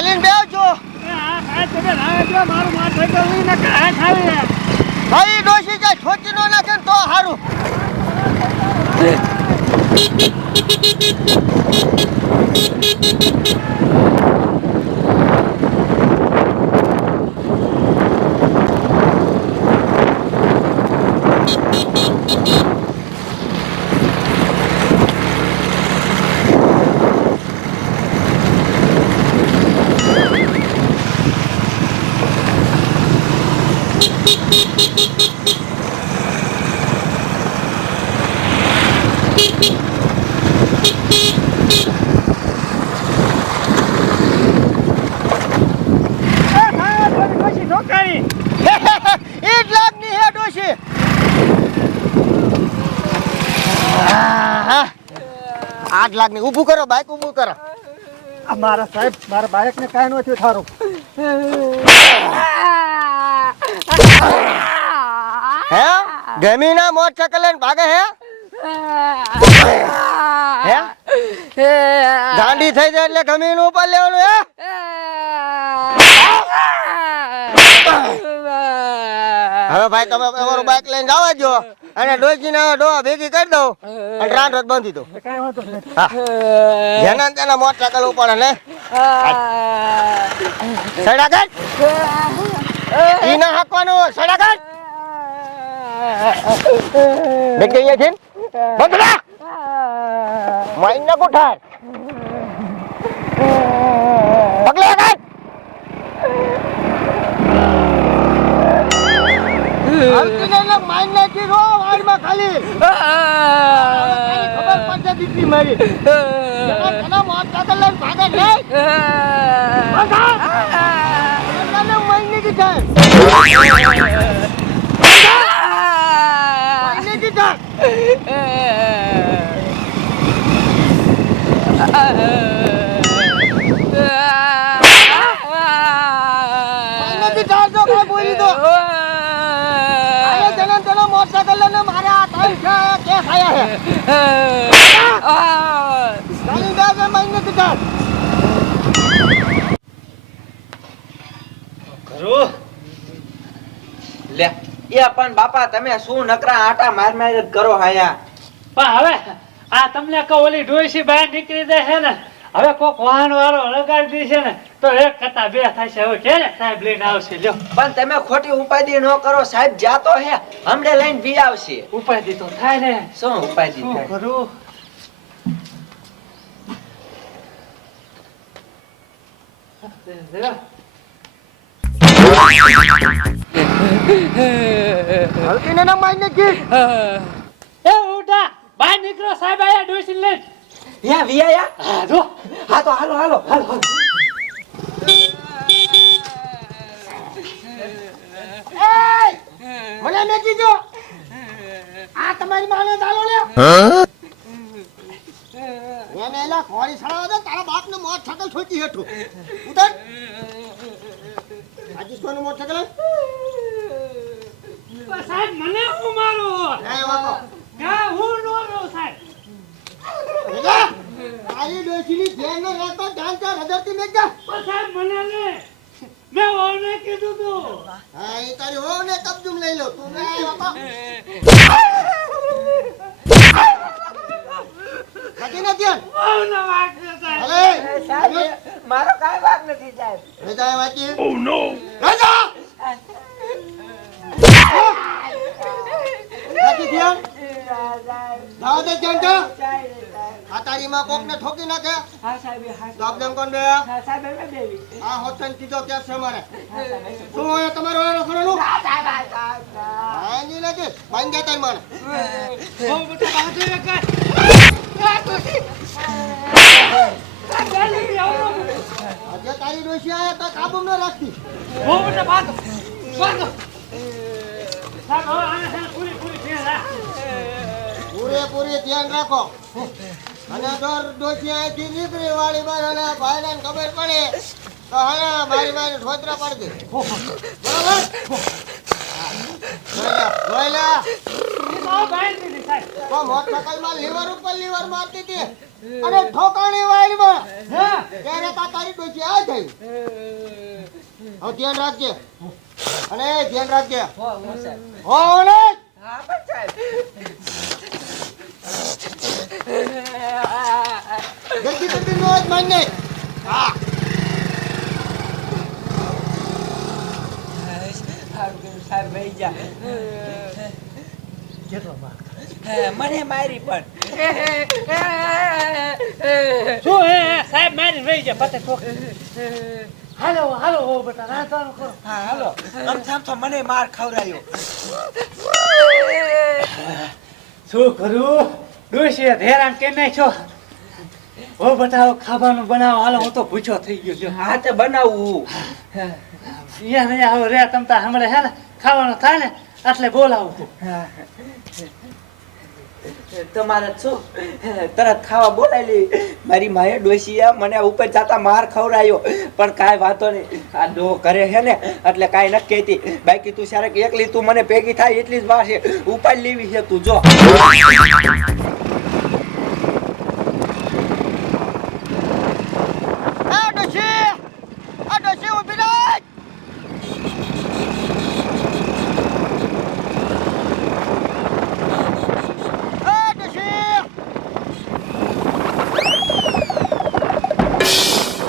હાલીને બેસજો. ભાઈ ડોશી જાય ઠોકી નો નાખે ને તો સારું. લાગની ઊભું કરો, બાઈક ઊભું કરો. મારા સાહેબ, મારા બાઈક ને કાંઈ ન થયું થારું. હે ગમી ના મોટરસાઇકલ લઈને ભાગે હે ગાંડી થઈ જાય એટલે ગમી નું ઉપર લેવાનું હે. હવે ભાઈ તમે તમારું બાઈક લઈને જવા જો અને ડોસી ને ડોહા ભેગી કરી દો અને રાન રત બાંધી દો. જેના તેના મોટરસાઇકલ ઉપર ને સડાગઢ ઈ ના હાકવાનું. સડાગઢ દેખ ગઈ છે બંધડા માઈન ના કોઠાર પગલે આગળ હલકીને લોક માઈન નાખી રો વાડમાં ખાલી ખબર પડશે દીકરી મારી. જેના મોટરસાઇકલ લઈને ભાગે નહીં તને માઈન ની જાય મોટરસાઇકલ ને મારા કેસ આયા લે એ પણ બાપા તમે શું નકરા આટા માર માર કરો હાયા. પણ હવે આ તમને કહો ઓલી ડોસી બહાર નીકળી જાય છે ને, હવે કોક વાહન વાળો લગાડી દેશે ને તો એક કરતા બે થાય છે. હવે ક્યારે સાહેબ લઈને આવશે? લ્યો પણ તમે ખોટી ઉપાધિ ન કરો, સાહેબ જાતો હે હમણે લઈને બી આવશે. ઉપાધિ તો થાય ને. શું ઉપાધિ શું થાય? કરું? હલકીને ના માઈન નાખી. એ ઉઠા બહાર નીકળો, સાહેબ આયા ડોસી લઈને. યા વિયા હા જો હા તો હાલો હાલો હાલો. મને નથી જો આ તમારી માને ચાલો લે એને એલા ખોરી સડાવા દે. તારા બાપ ને મોટરસાઇકલ છોકી હેઠું ઉતર. આજીસ કોનું મોટરસાઇકલ? સાહેબ મને હું મારો એ વાકો કા હું નો રો સાહેબ. એલા આઈ ડોસીની ધ્યાન ન રાખતો ડાંચા રદરતી મેક જા. સાહેબ મને ને મેં ઓને કીધું તું. હા ઈ તારી હો ને કબજુમ લઈ લો તું. એ વાકો કાકી ના ધ્યાન ઓનો વાક છે સાહેબ. અલે સાહેબ મારો કાઈ વાક નથી સાહેબ. રજા વાકી. ઓ નો રજા કાકી ધ્યાન જાવ દે જંટા. આ તારી માં કોક ને ઠોકી નાખે. હા સાહેબ હા તો આપને કોણ બે હા સાહેબ મેં દેવી. આ હોતન કીધો કે છે મારે શું હોય તમારો એનો ખરોનું સાહેબ આની લાગે બાંધ જતા મારે. ઓ બેટા બાજુ એક આજે તારી ડોશી આયા તો કાબુ ન રાખતી. ઓ બેટા બાંધો બાંધો. સાહેબ હવે આને છે ને પૂરી પૂરી ધ્યાન રાખ. પૂરેપૂરી ધ્યાન રાખો અને દર ડોશી અહીંથી નીકળી વાળી બાર અને ભાઈને ખબર પડે તો હા મારી મારી ઠોતરા પાડી દે. બરાબર જોઈ લે એ તો બાંધી દીધી સાહેબ. તો મોટરસાઇકલમાં લીવર ઉપર લીવર મારતી હતી અને ઠોકાણી વાળીમાં હા. ત્યારે તારી ડોશી આ થઈ. હવે ધ્યાન રાખજે અને ધ્યાન રાખજે. હો ને હા પણ સાહેબ જલ્દી જલ્દી નો જ માનને. હા સાહેબ વહી જા કેટલો માર મને મારી પણ શું હે સાહેબ મારી રહી છે પતે ઠોક. હાલો હાલો ઓ બેટા રાંધવાનું કરો. હા હાલો આમ તો મને માર ખવરાયો શું કરું ડોશીએ ધેરાન કે નહીં છો. ઓ બેટા હવે ખાવાનું બનાવો હાલો હું તો ભૂખ્યો થઈ ગયો છું. હા તે બનાવું અહીંયા નહીં આવો રે તમ તાર હમણે હે ને ખાવાનું થાય ને એટલે બોલાવું છું. તમારે શું તરત ખાવા બોલાવી મારી માએ ડોશીએ મને ઉપર જાતા માર ખવરાયો પણ કાંઈ વાંધો નહીં આ ડો કરે છે ને એટલે કાંઈ નથી કહેતી બાકી તું ક્યારેક એકલી તું મને ભેગી થાય એટલી જ વાર છે ઉપાડ લેવી છે તું જો